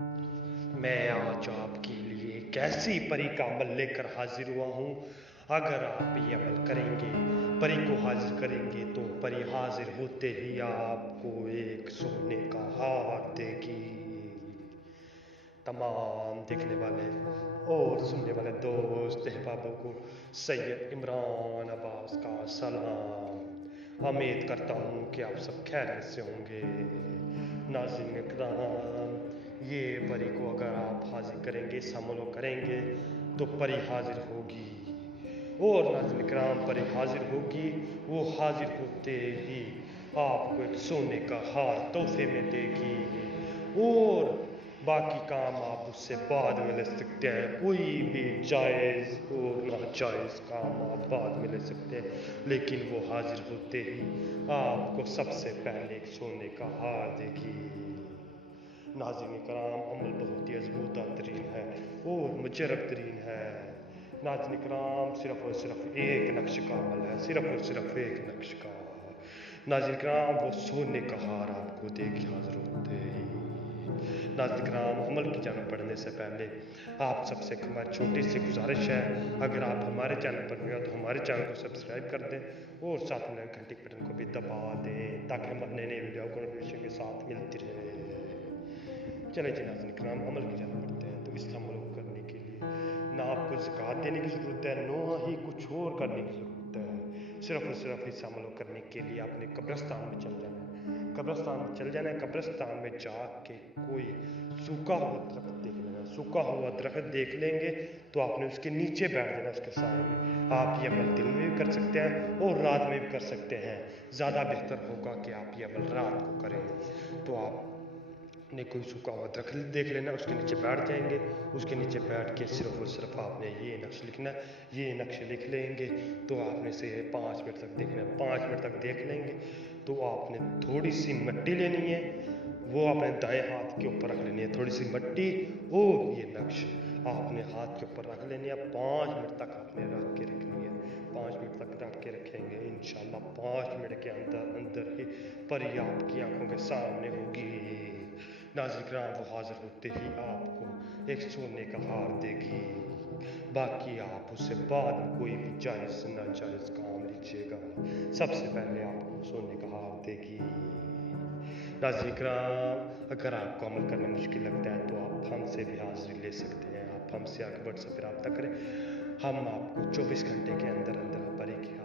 मैं आज आपके लिए एक ऐसी परी का अमल लेकर हाजिर हुआ हूँ। अगर आप ये अमल करेंगे, परी को हाजिर करेंगे, तो परी हाजिर होते ही आपको एक सोने का हार देगी। तमाम देखने वाले और सुनने वाले दोस्त अहबाबों को सैयद इमरान अब्बास का सलाम। उम्मीद करता हूँ कि आप सब खैरियत से होंगे। नाज़रीन इकराम, ये परी को अगर आप हाजिर करेंगे, समलो करेंगे, तो परी हाजिर होगी। और नाज़रीन इकराम, परी हाजिर होगी। वो हाजिर होते ही आपको एक सोने का हार तोहफे में देगी। और बाकी काम आप उससे बाद में ले सकते हैं। कोई भी जायज़ और नाजायज़ काम आप बाद में ले सकते हैं, लेकिन वो हाजिर होते ही आपको सबसे पहले एक सोने का हार देगी। नाज़रीन कराम, अमल बहुत ही अज़मूदा तरीन है और मुजरब तरीन है। नाज़रीन कराम, सिर्फ़ और सिर्फ एक नक्श का अमल है, सिर्फ़ और सिर्फ एक नक्श का। नाज़रीन कराम, वो सोने का हार आपको देगी हाजिर होते ही। नाज़रीन कराम, अमल की जानब बढ़ने से पहले आप सबसे एक हमारी छोटी सी गुजारिश है, अगर आप हमारे चैनल पर नए हो तो हमारे चैनल को सब्सक्राइब कर दें और साथ में घंटी के बटन को भी दबा दें, ताकि हम नए नए वीडियो को नोटिफिकेशन के साथ मिलती रहे। चले जी नाज़रीन कराम, अमल की जानब बढ़ते हैं। तो इस अमल को करने के लिए ना आपको ज़कात देने की ज़रूरत है, ना ही कुछ और करने की ज़रूरत है। सिर्फ़ और सिर्फ इस अमल को करने के लिए आपने कब्रिस्तान में चल जाना है। कब्रिस्तान में चल जाना है। कब्रिस्तान में जाके कोई सूखा हुआ दरख्त देख लेना। सूखा हुआ दरख्त देख लेंगे तो आपने उसके नीचे बैठ जाना, उसके साए में। आप ये अमल दिन में भी कर सकते हैं और रात में भी कर सकते हैं। ज़्यादा बेहतर होगा कि आप ये अमल रात को करें। तो आप ने कोई सूखा हुआ दरख्त देख लेना, उसके नीचे बैठ जाएंगे। उसके नीचे बैठ के सिर्फ और सिर्फ आपने ये नक्श लिखना है। ये नक्श लिख लेंगे तो आपने से 5 मिनट तक देखना है। 5 मिनट तक देख लेंगे तो आपने थोड़ी सी मिट्टी लेनी है, वो अपने दाएं हाथ के ऊपर रख लेनी है। थोड़ी सी मिट्टी और ये नक्श आपने हाथ के ऊपर रख लेनी है। 5 मिनट तक आपने रख के रखनी है। 5 मिनट तक रख के रखेंगे, इंशाल्लाह 5 मिनट के अंदर अंदर ही परी आपकी आंखों के सामने होगी। नाज़रीन कराम, वो हाजिर होते ही आपको एक सोने का हार देगी। बाकी आप उससे बाद में कोई भी जायज़ नाजायज़ काम लीजिएगा। सबसे पहले आपको सोने का हार देगी। नाज़रीन कराम, अगर आपको अमल करना मुश्किल लगता है तो आप हमसे भी हाज़िरी ले सकते हैं। आप हमसे आके व्हाट्सएप पर रब्ता करें। हम आपको 24 घंटे के अंदर अंदर परी की